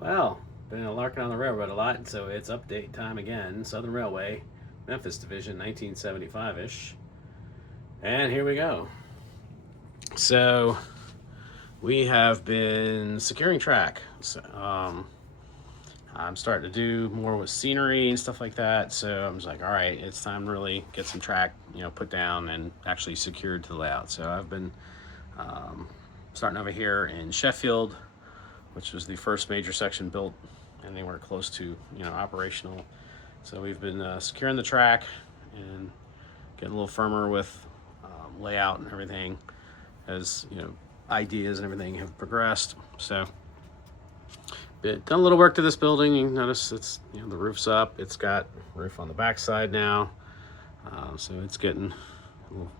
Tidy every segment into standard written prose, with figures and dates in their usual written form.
Well, been larking on the railroad a lot, so it's update time again. Southern Railway, Memphis Division, 1975-ish. And here we go. So we have been securing track. So, I'm starting to do more with scenery and stuff like that. So I'm just like, all right, it's time to really get some track, put down and actually secured to the layout. So I've been starting over here in Sheffield, which was the first major section built anywhere close to operational. So we've been securing the track and getting a little firmer with layout and everything as ideas and everything have progressed. So done a little work to this building. You notice it's the roof's up. It's got roof on the back side now, so it's getting a little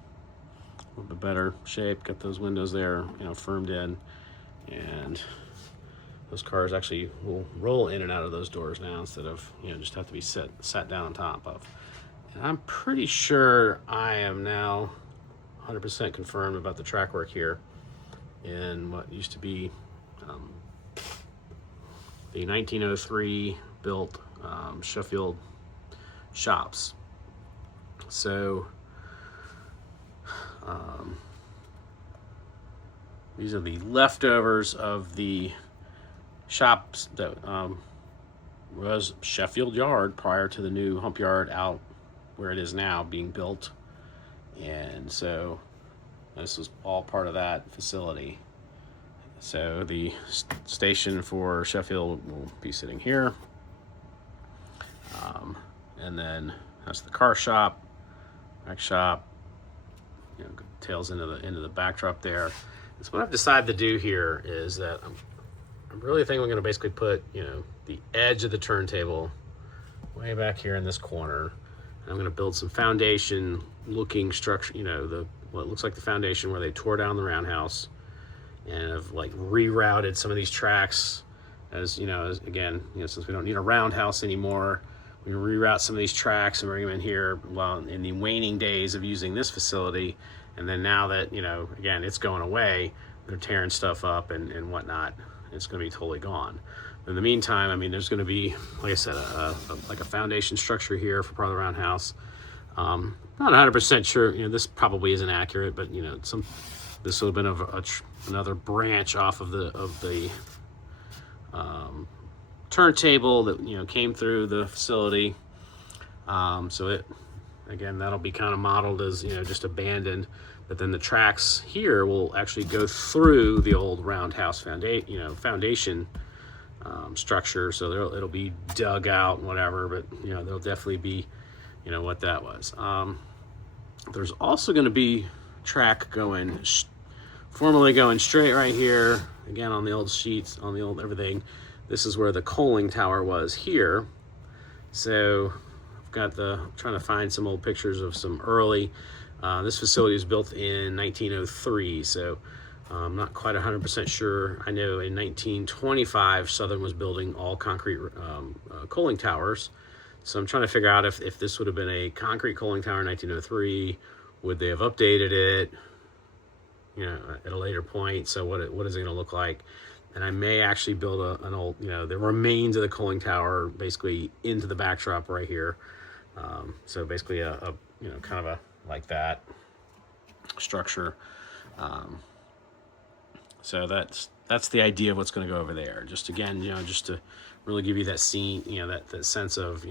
bit better shape. Got those windows there firmed in, and those cars actually will roll in and out of those doors now instead of just have to be sat down on top of. And I'm pretty sure I am now 100% confirmed about the track work here in what used to be the 1903 built Sheffield shops. So these are the leftovers of the shops that was Sheffield Yard prior to the new hump yard out where it is now being built. And so this was all part of that facility. So the station for Sheffield will be sitting here. And then that's the car shop, back shop, tails into the backdrop there. And so what I've decided to do here is that I really think I'm going to basically put, the edge of the turntable way back here in this corner. And I'm going to build some foundation looking structure, what looks like the foundation where they tore down the roundhouse and have rerouted some of these tracks as again, since we don't need a roundhouse anymore, we reroute some of these tracks and bring them in here while in the waning days of using this facility. And then now that, again, it's going away, they're tearing stuff up and whatnot. It's going to be totally gone. In the meantime, there's going to be, like I said, a foundation structure here for part of the roundhouse. Not 100% sure. This probably isn't accurate, but this would have been another branch off of the turntable that came through the facility. So that'll be kind of modeled as just abandoned. But then the tracks here will actually go through the old roundhouse foundation structure. So it'll be dug out and whatever, but there'll definitely be what that was. There's also going to be track formally going straight right here again on the old sheets, on the old everything. This is where the coaling tower was here. So I've got trying to find some old pictures of some early. This facility was built in 1903, so I'm not quite 100% sure. I know in 1925, Southern was building all concrete coaling towers. So I'm trying to figure out if this would have been a concrete coaling tower in 1903, would they have updated it, at a later point? So what is it going to look like? And I may actually build an old, the remains of the coaling tower basically into the backdrop right here. So basically a kind of a like that structure. So that's the idea of what's going to go over there. Just again, just to really give you that scene, that sense of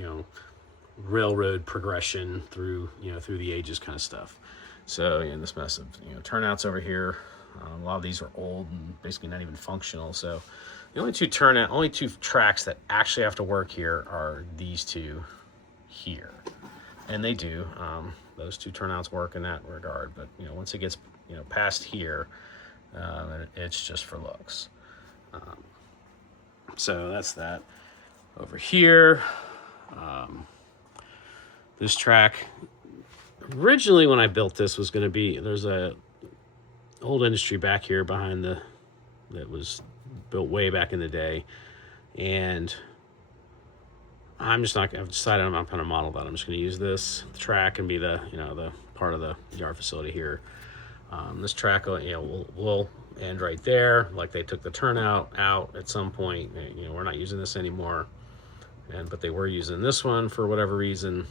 railroad progression through through the ages kind of stuff. So this mess of turnouts over here. A lot of these are old and basically not even functional. So the only two tracks that actually have to work here are these two here, and they do. Those two turnouts work in that regard. But once it gets past here, it's just for looks. So that's that. Over here, this track. Originally, when I built this, was going to be there's a old industry back here behind that was built way back in the day, and I've decided I'm not going to model that. I'm just going to use this track and be the part of the yard facility here. This track, will end right there. Like they took the turnout out at some point. We're not using this anymore, but they were using this one for whatever reason.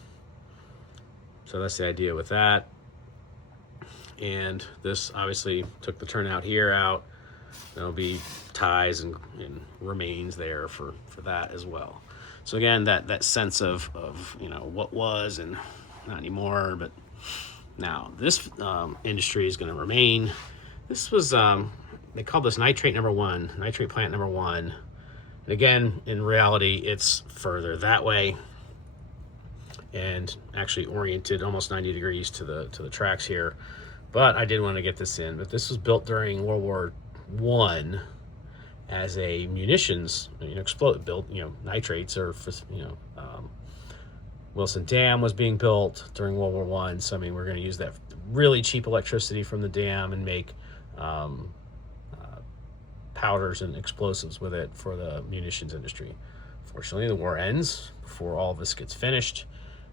So that's the idea with that. And this obviously took the turnout here out. There'll be ties and remains there for that as well. So again, that sense of what was and not anymore. But now this industry is going to remain. This was they called this nitrate plant number one. And again, in reality, it's further that way, and actually oriented almost 90 degrees to the tracks here. But I did want to get this in. But this was built during World War I as a munitions, built, nitrates, or Wilson Dam was being built during World War I. So, we're going to use that really cheap electricity from the dam and make powders and explosives with it for the munitions industry. Fortunately, the war ends before all of this gets finished.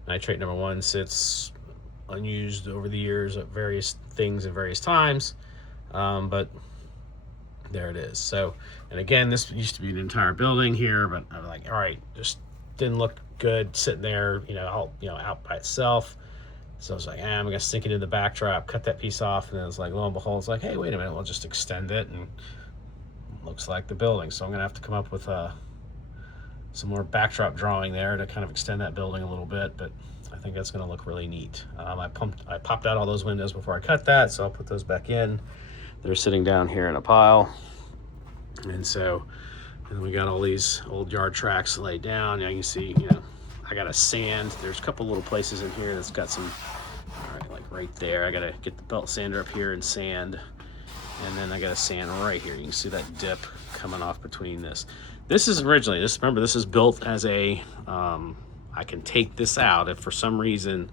Nitrate number one sits unused over the years at various things at various times, but there it is. So, and again, this used to be an entire building here, but I'm like, all right, just didn't look good sitting there, out by itself. So I was like, I'm gonna sink it in the backdrop, cut that piece off, and then it's like, lo and behold, it's like, hey, wait a minute, we'll just extend it, and it looks like the building. So I'm gonna have to come up with some more backdrop drawing there to kind of extend that building a little bit, but I think that's gonna look really neat. I popped out all those windows before I cut that, so I'll put those back in. They're sitting down here in a pile, and we got all these old yard tracks laid down. Now you can see, I got a sand. There's a couple little places in here that's got some, all right, like right there. I gotta get the belt sander up here and sand, and then I got a sand right here. You can see that dip coming off between this. This is originally, remember, this is built as a, I can take this out if for some reason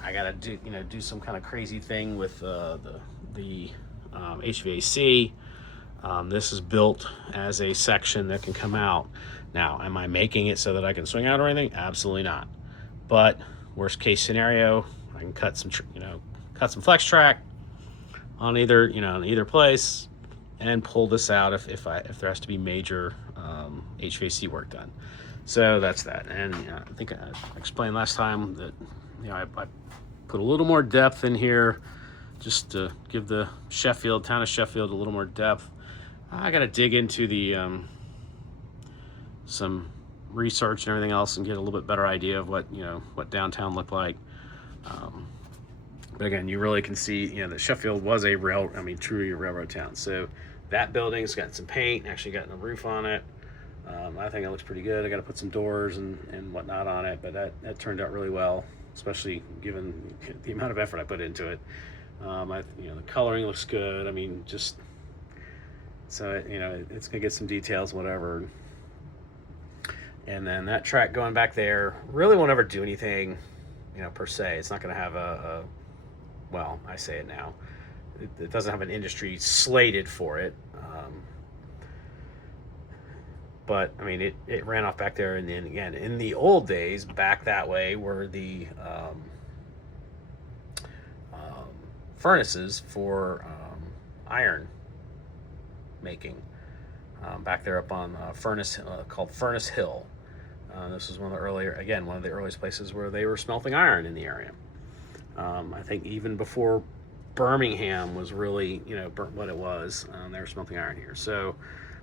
I gotta do some kind of crazy thing with the HVAC. This is built as a section that can come out. Now, am I making it so that I can swing out or anything? Absolutely not. But worst case scenario, I can cut some flex track on either, in either place, and pull this out if there has to be major HVAC work done. So that's that. And I think I explained last time that I put a little more depth in here just to give the town of Sheffield a little more depth. I got to dig into the some research and everything else and get a little bit better idea of what downtown looked like. But again, you really can see that Sheffield was truly a railroad town. So that building's got some paint, actually got a roof on it. I think it looks pretty good. I got to put some doors and whatnot on it, but that turned out really well, especially given the amount of effort I put into it. The coloring looks good. So it's gonna get some details, whatever. And then that track going back there really won't ever do anything, per se. It's not gonna have well, I say it now. It doesn't have an industry slated for it. But it ran off back there, and then again, in the old days, back that way were the furnaces for iron making. Back there up on called Furnace Hill. This was one of the earliest places where they were smelting iron in the area. I think even before Birmingham was really, what it was, they were smelting iron here. So,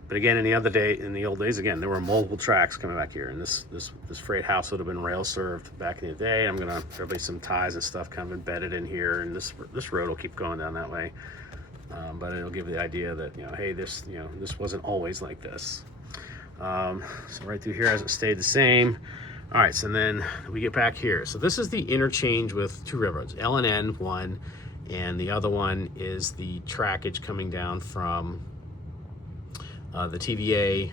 but again, in the old days, again, there were multiple tracks coming back here, and this freight house would have been rail served back in the day. There'll be some ties and stuff kind of embedded in here, and this road will keep going down that way. But it'll give you the idea that, hey, this wasn't always like this. So right through here hasn't stayed the same. All right, so then we get back here. So this is the interchange with two railroads, L&N one, and the other one is the trackage coming down from the TVA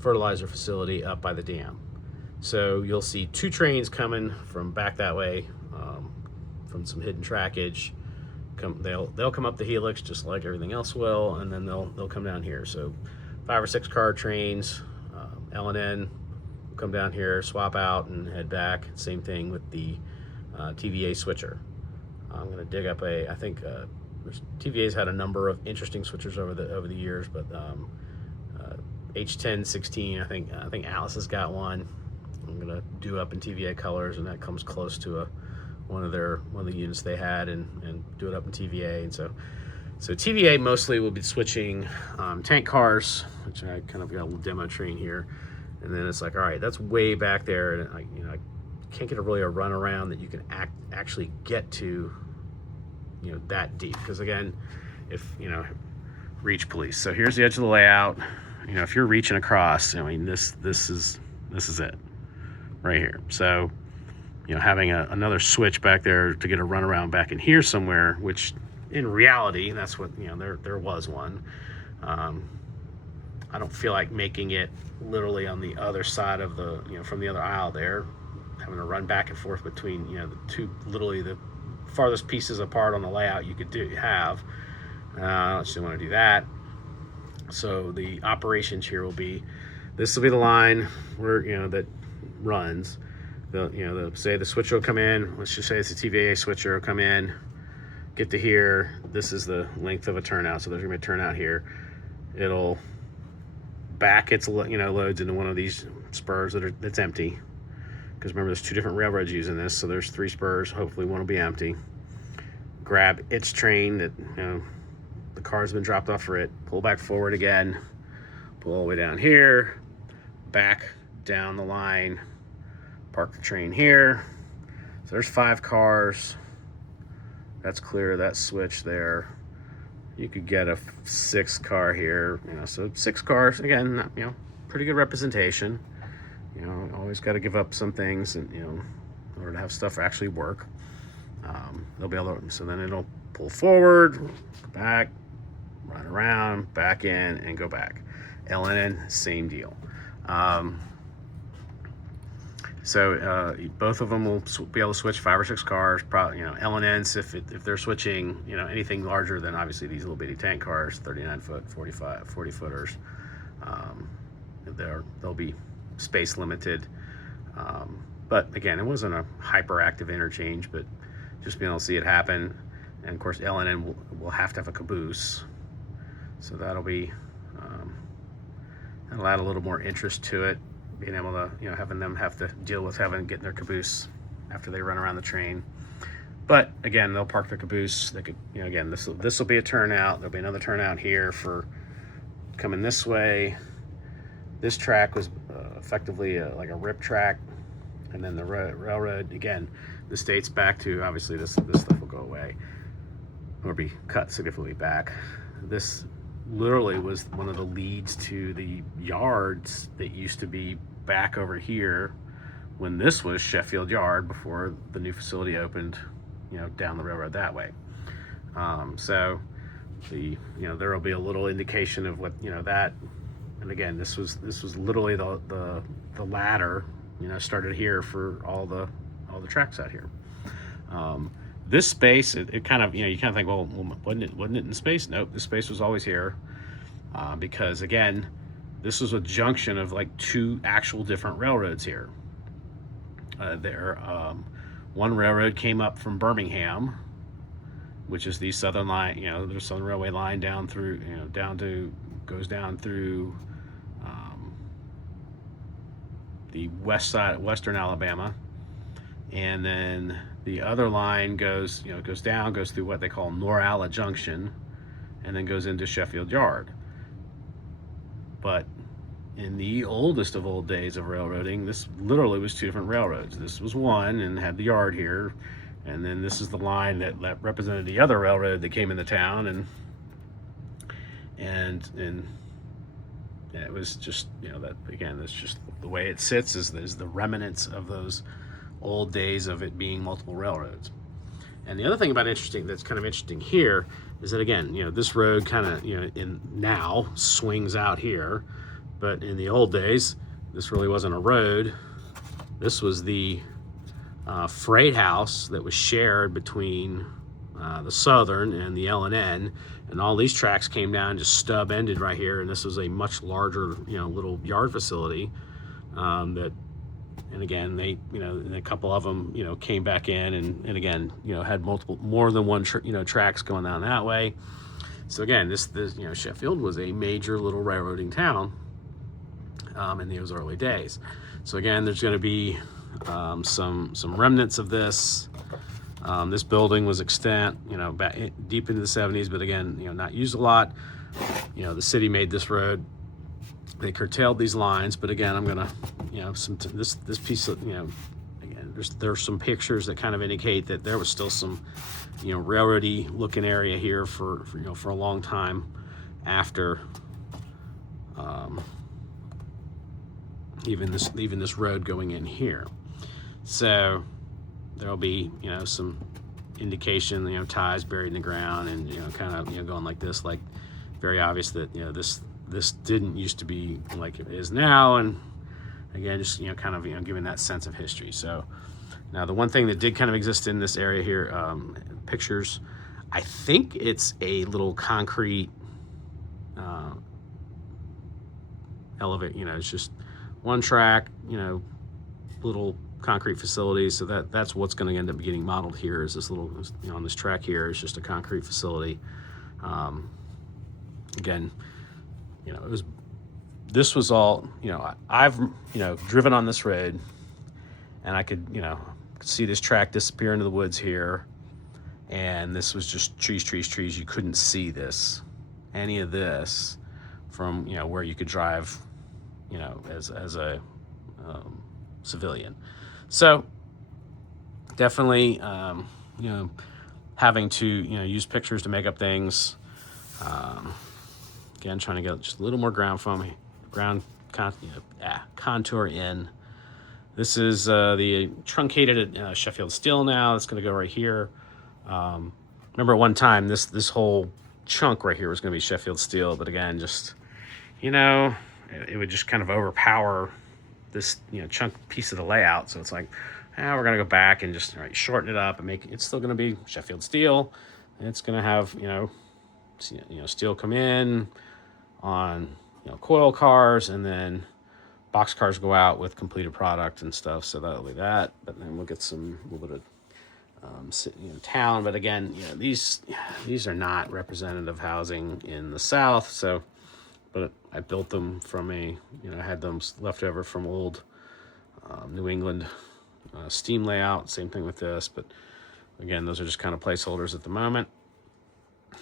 fertilizer facility up by the dam. So you'll see two trains coming from back that way, from some hidden trackage. They'll come up the helix just like everything else will, and then they'll come down here. So 5 or 6 car trains, L&N come down here, swap out, and head back. Same thing with the TVA switcher. I'm going to dig up I think TVA's had a number of interesting switchers over the years, but H1016, I think Alice has got one. I'm going to do up in TVA colors, and that comes close to one of the units they had, and do it up in TVA. And so TVA mostly will be switching tank cars, which I kind of got a little demo train here, and then it's like, all right, that's way back there, and I can't get a run around that you can actually get to that deep, because again, if reach police. So here's the edge of the layout. If you're reaching across, I mean, this is it right here. So having another switch back there to get a runaround back in here somewhere, which in reality, that's what there was one. I don't feel like making it literally on the other side of the from the other aisle there, having to run back and forth between the two, literally the farthest pieces apart on the layout you could have. I don't actually want to do that. So the operations here will be, this will be the line where that runs. Say the switcher will come in. Let's just say it's a TVA switcher will come in, get to here. This is the length of a turnout. So there's gonna be a turnout here. It'll back its loads into one of these spurs that's empty. Because remember, there's two different railroads using this, so there's 3 spurs. Hopefully one will be empty. Grab its train that the car's been dropped off for it. Pull back forward again. Pull all the way down here. Back down the line. Park the train here. So there's 5 cars. That's clear. That switch there. You could get a 6 car here. So 6 cars again. Pretty good representation. Always got to give up some things, and in order to have stuff actually work. They'll be able to, so then it'll pull forward, back, run around, back in, and go back. LNN, same deal. So both of them will be able to switch 5 or 6 cars. Probably, LNNs, if they're switching, anything larger than obviously these little bitty tank cars, 39 foot, 40 footers, they'll be space limited. But again, it wasn't a hyperactive interchange, but just being able to see it happen. And of course, LNN will have to have a caboose, so that'll be that'll add a little more interest to it. Being able to having them have to deal with getting their caboose after they run around the train. But again, they'll park their caboose. They could again, this will be a turnout. There'll be another turnout here for coming this way. This track was effectively like a rip track, and then the railroad, again, this dates back to, obviously this stuff will go away or be cut significantly back. This literally was one of the leads to the yards that used to be back over here when this was Sheffield Yard before the new facility opened, down the railroad that way. So there will be a little indication of what that. And again, this was literally the ladder, started here for all the tracks out here. This space, it kind of, you kind of think, well, wasn't it in space? Nope, the space was always here, because again, this was a junction of like 2 actual different railroads here. One railroad came up from Birmingham, which is the southern line. The Southern Railway line down through, goes down through the west side, western Alabama, and then the other line goes through what they call Norala Junction, and then goes into Sheffield Yard. But in the oldest of old days of railroading, this literally was 2 different railroads. This was one and had the yard here, and then this is the line that represented the other railroad that came into town, and it was just, that again, that's just the way it sits, is the remnants of those old days of it being multiple railroads. And the other thing that's kind of interesting here is that, again, this road kind of, now swings out here, but in the old days, this really wasn't a road. This was the freight house that was shared between the Southern and the L&N, and all these tracks came down and just stub ended right here, and this was a much larger little yard facility that And again, they, a couple of them, came back in and again, had more than one, tracks going down that way. So again, this Sheffield was a major little railroading town in those early days. So again, there's going to be some remnants of this. This building was extant, back deep into the 70s, but again, not used a lot. The city made this road. They curtailed these lines, but again, I'm gonna, this piece of, again, there's some pictures that kind of indicate that there was still some, railroady looking area here for a long time after, even this road going in here. So there'll be, some indication, ties buried in the ground and, kind of, going like this, like very obvious that, this didn't used to be like it is now. And again, just, kind of, giving that sense of history. So now the one thing that did kind of exist in this area here, pictures, I think it's a little concrete, elevate, it's just one track, little concrete facility. So that's what's going to end up getting modeled here is this little, on this track here is just a concrete facility. Again, this was all, I've, driven on this road and I could, see this track disappear into the woods here. And this was just trees. You couldn't see any of this from, where you could drive, as a civilian. So definitely, having to, use pictures to make up things. Again, trying to get just a little more ground contour in. This is the truncated Sheffield steel now. It's going to go right here. Remember at one time, this whole chunk right here was going to be Sheffield steel, but again, just, it would just kind of overpower this, chunk piece of the layout. So it's like, we're going to go back and just shorten it up and make it's still going to be Sheffield steel. And it's going to have, steel come in on, coil cars, and then box cars go out with completed product and stuff. So that'll be that. But then we'll get a little bit of town. But again, these are not representative housing in the South. So, but I built them from I had them left over from old New England steam layout. Same thing with this. But again, those are just kind of placeholders at the moment.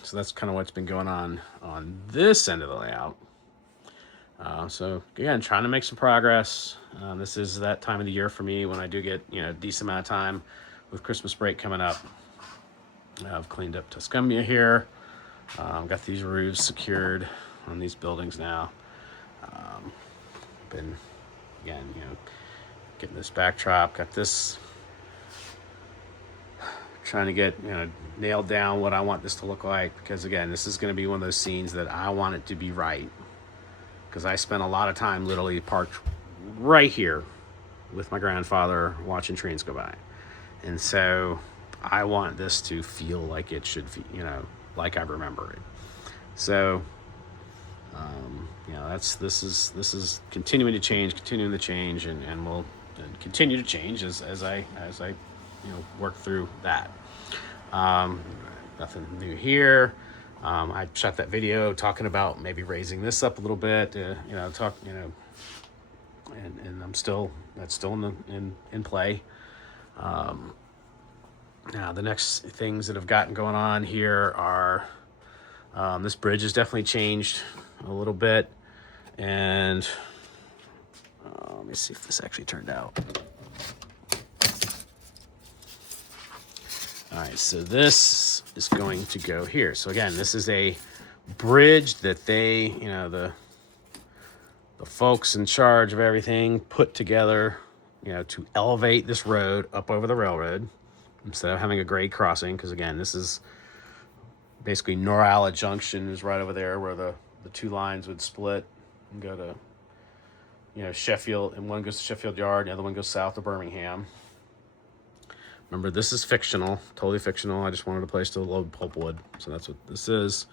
So that's kind of what's been going on this end of the layout. So again, trying to make some progress. This is that time of the year for me when I do get, a decent amount of time with Christmas break coming up. I've cleaned up Tuscumbia here. Got these roofs secured on these buildings now. Been, again, getting this backdrop. Got this, trying to get, nailed down what I want this to look like. Because again, this is going to be one of those scenes that I want it to be right. Because I spent a lot of time literally parked right here with my grandfather watching trains go by. And so I want this to feel like it should, like I remember it. So, this is continuing to change, and will continue to change as I work through that. Nothing new here. I shot that video talking about maybe raising this up a little bit, and that's still in play. Now the next things that have gotten going on here are, this bridge has definitely changed a little bit, and let me see if this actually turned out. All right, so this is going to go here. So again, this is a bridge that they, the folks in charge of everything put together, to elevate this road up over the railroad instead of having a grade crossing. Because again, this is basically Norala Junction is right over there where the two lines would split and go to, Sheffield, and one goes to Sheffield Yard, and the other one goes south to Birmingham. Remember, this is fictional, totally fictional. I just wanted a place to load pulpwood, so that's what this is.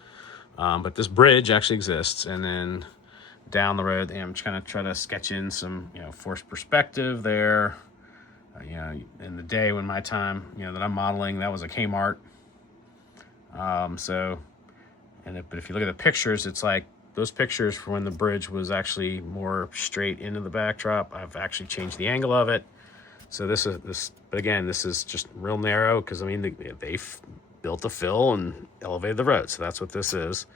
But this bridge actually exists, and then down the road. And I'm just gonna try to sketch in some, forced perspective there. In the day when my time, that I'm modeling, that was a Kmart. But if you look at the pictures, it's like those pictures for when the bridge was actually more straight into the backdrop. I've actually changed the angle of it. So but again, this is just real narrow because they built a fill and elevated the road. So that's what this is.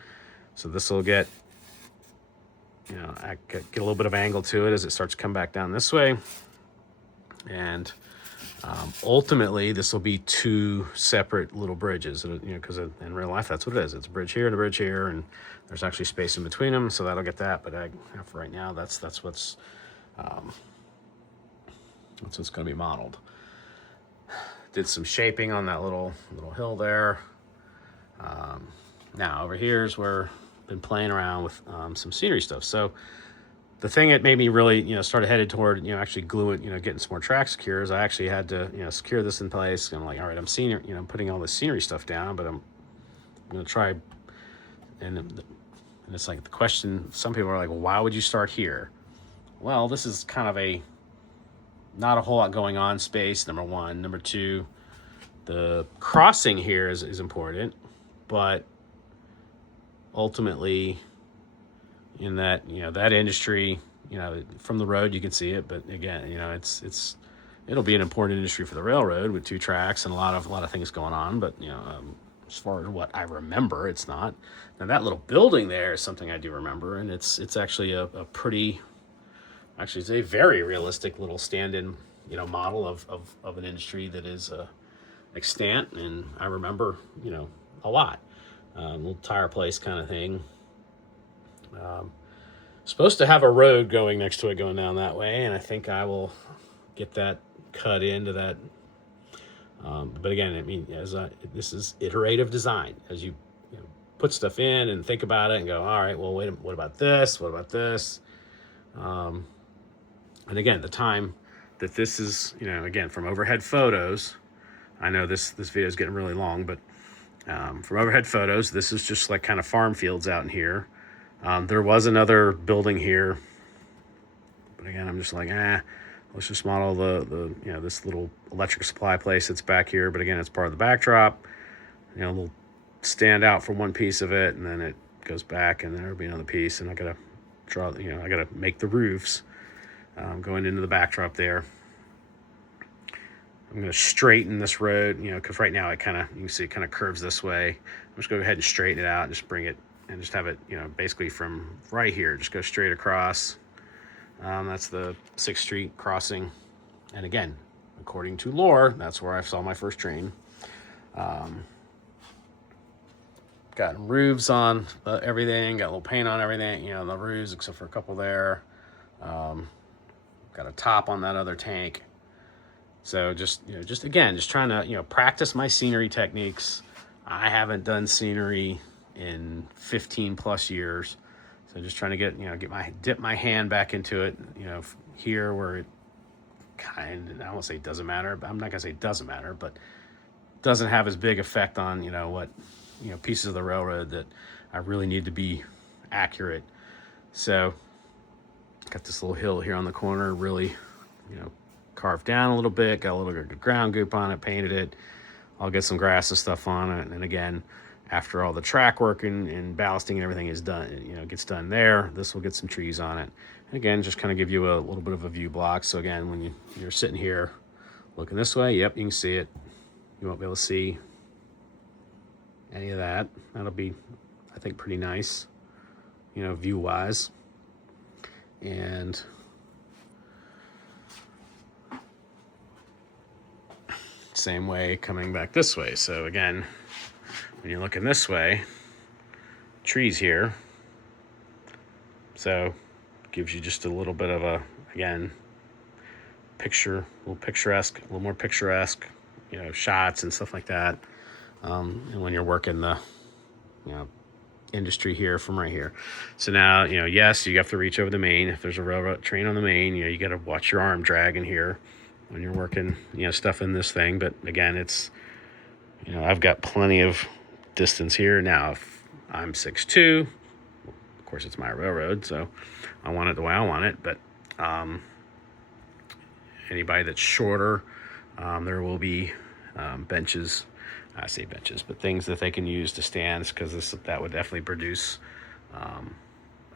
So this will get, I get a little bit of angle to it as it starts to come back down this way. And ultimately, this will be two separate little bridges, because in real life, that's what it is. It's a bridge here and a bridge here, and there's actually space in between them, so that'll get that. But for right now, that's what's going to be modeled. Did some shaping on that little hill there. Now over here is where I've been playing around with some scenery stuff. So the thing that made me really, started headed toward, actually gluing, getting some more track secures, I actually had to, secure this in place. And I'm like, all right, I'm putting all this scenery stuff down, but I'm going to try. And it's like the question, some people are like, well, why would you start here? Well, this is kind of not a whole lot going on space, number one. Number two, the crossing here is important, but ultimately, in that that industry, from the road you can see it, but again, it'll be an important industry for the railroad with two tracks and a lot of things going on. But as far as what I remember, it's not. Now that little building there is something I do remember, and it's actually a pretty, actually it's a very realistic little stand-in model of an industry that is extant, and I remember a lot. Little tire place kind of thing. Supposed to have a road going next to it going down that way, and I think I will get that cut into that. But again, this is iterative design. As you, put stuff in and think about it and go, all right, well, wait, what about this? What about this? And again, the time that this is, again, from overhead photos, I know this video is getting really long, but from overhead photos, this is just like kind of farm fields out in here. There was another building here, but again, I'm just like, let's just model the this little electric supply place that's back here. But again, it's part of the backdrop. We'll stand out for one piece of it, and then it goes back, and there'll be another piece. And I gotta draw, I gotta make the roofs going into the backdrop there. I'm gonna straighten this road, because right now you can see it kind of curves this way. I'm just gonna go ahead and straighten it out and just bring it. And just have it, basically from right here, just go straight across. That's the 6th Street crossing. And again, according to lore, that's where I saw my first train. Got roofs on everything, got a little paint on everything, the roofs, except for a couple there. Got a top on that other tank. So just trying to, practice my scenery techniques. I haven't done scenery in 15 plus years, so just trying to dip my hand back into it, here where it I won't say it doesn't matter, but I'm not gonna say it doesn't matter, but doesn't have as big effect on what pieces of the railroad that I really need to be accurate. So got this little hill here on the corner, really carved down a little bit, got a little bit of ground goop on it, painted it. I'll get some grass and stuff on it, and again, after all the track work and ballasting and everything is done, gets done there, this will get some trees on it. And again, just kind of give you a little bit of a view block. So again, when you're sitting here looking this way, yep, you can see it. You won't be able to see any of that. That'll be, I think, pretty nice, view-wise. And same way coming back this way. So again, when you're looking this way, trees here, so gives you just a little bit of a, again, a little more picturesque, shots and stuff like that. And when you're working the, industry here from right here. So now, yes, you have to reach over the main. If there's a railroad train on the main, you got to watch your arm dragging here when you're working, stuff in this thing. But again, it's, I've got plenty of distance here. Now, if I'm 6'2", of course, it's my railroad, so I want it the way I want it. But anybody that's shorter, there will be benches. I say benches, but things that they can use to stand, because that would definitely produce a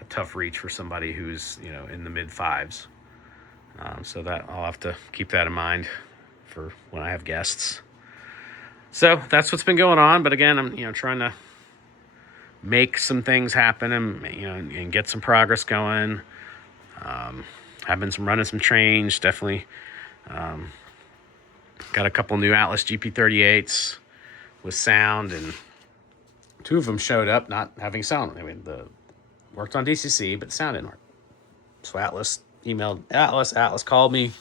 tough reach for somebody who's, you know, in the mid fives. So that I'll have to keep that in mind for when I have guests. So that's what's been going on. But again, I'm, you know, trying to make some things happen and, you know, and get some progress going. I've been running some trains, definitely. Got a couple new Atlas GP38s with sound, and 2 of them showed up not having sound. I mean, worked on DCC, but the sound didn't work. So Atlas emailed Atlas. Atlas called me,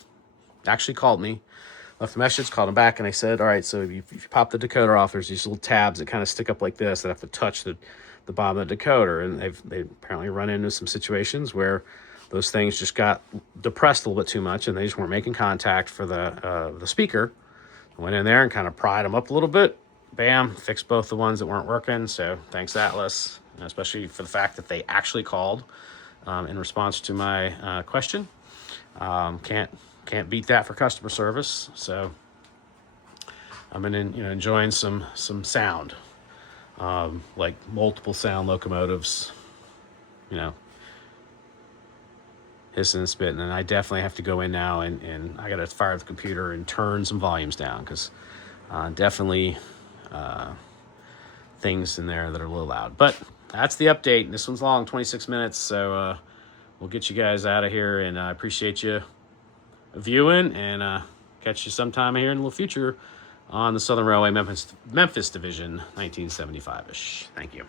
left a message, called him back, and they said, all right, so if you pop the decoder off, there's these little tabs that kind of stick up like this that have to touch the bottom of the decoder. And they apparently run into some situations where those things just got depressed a little bit too much, and they just weren't making contact for the speaker. I went in there and kind of pried them up a little bit. Bam, fixed both the ones that weren't working. So thanks, Atlas, especially for the fact that they actually called in response to my question. Can't beat that for customer service. So I've been enjoying some sound, like multiple sound locomotives, you know, hissing and spitting. And I definitely have to go in now and I got to fire the computer and turn some volumes down, because definitely things in there that are a little loud. But that's the update. This one's long, 26 minutes. So we'll get you guys out of here, and I appreciate you viewing, and catch you sometime here in the future on the Southern Railway Memphis Division 1975-ish. Thank you.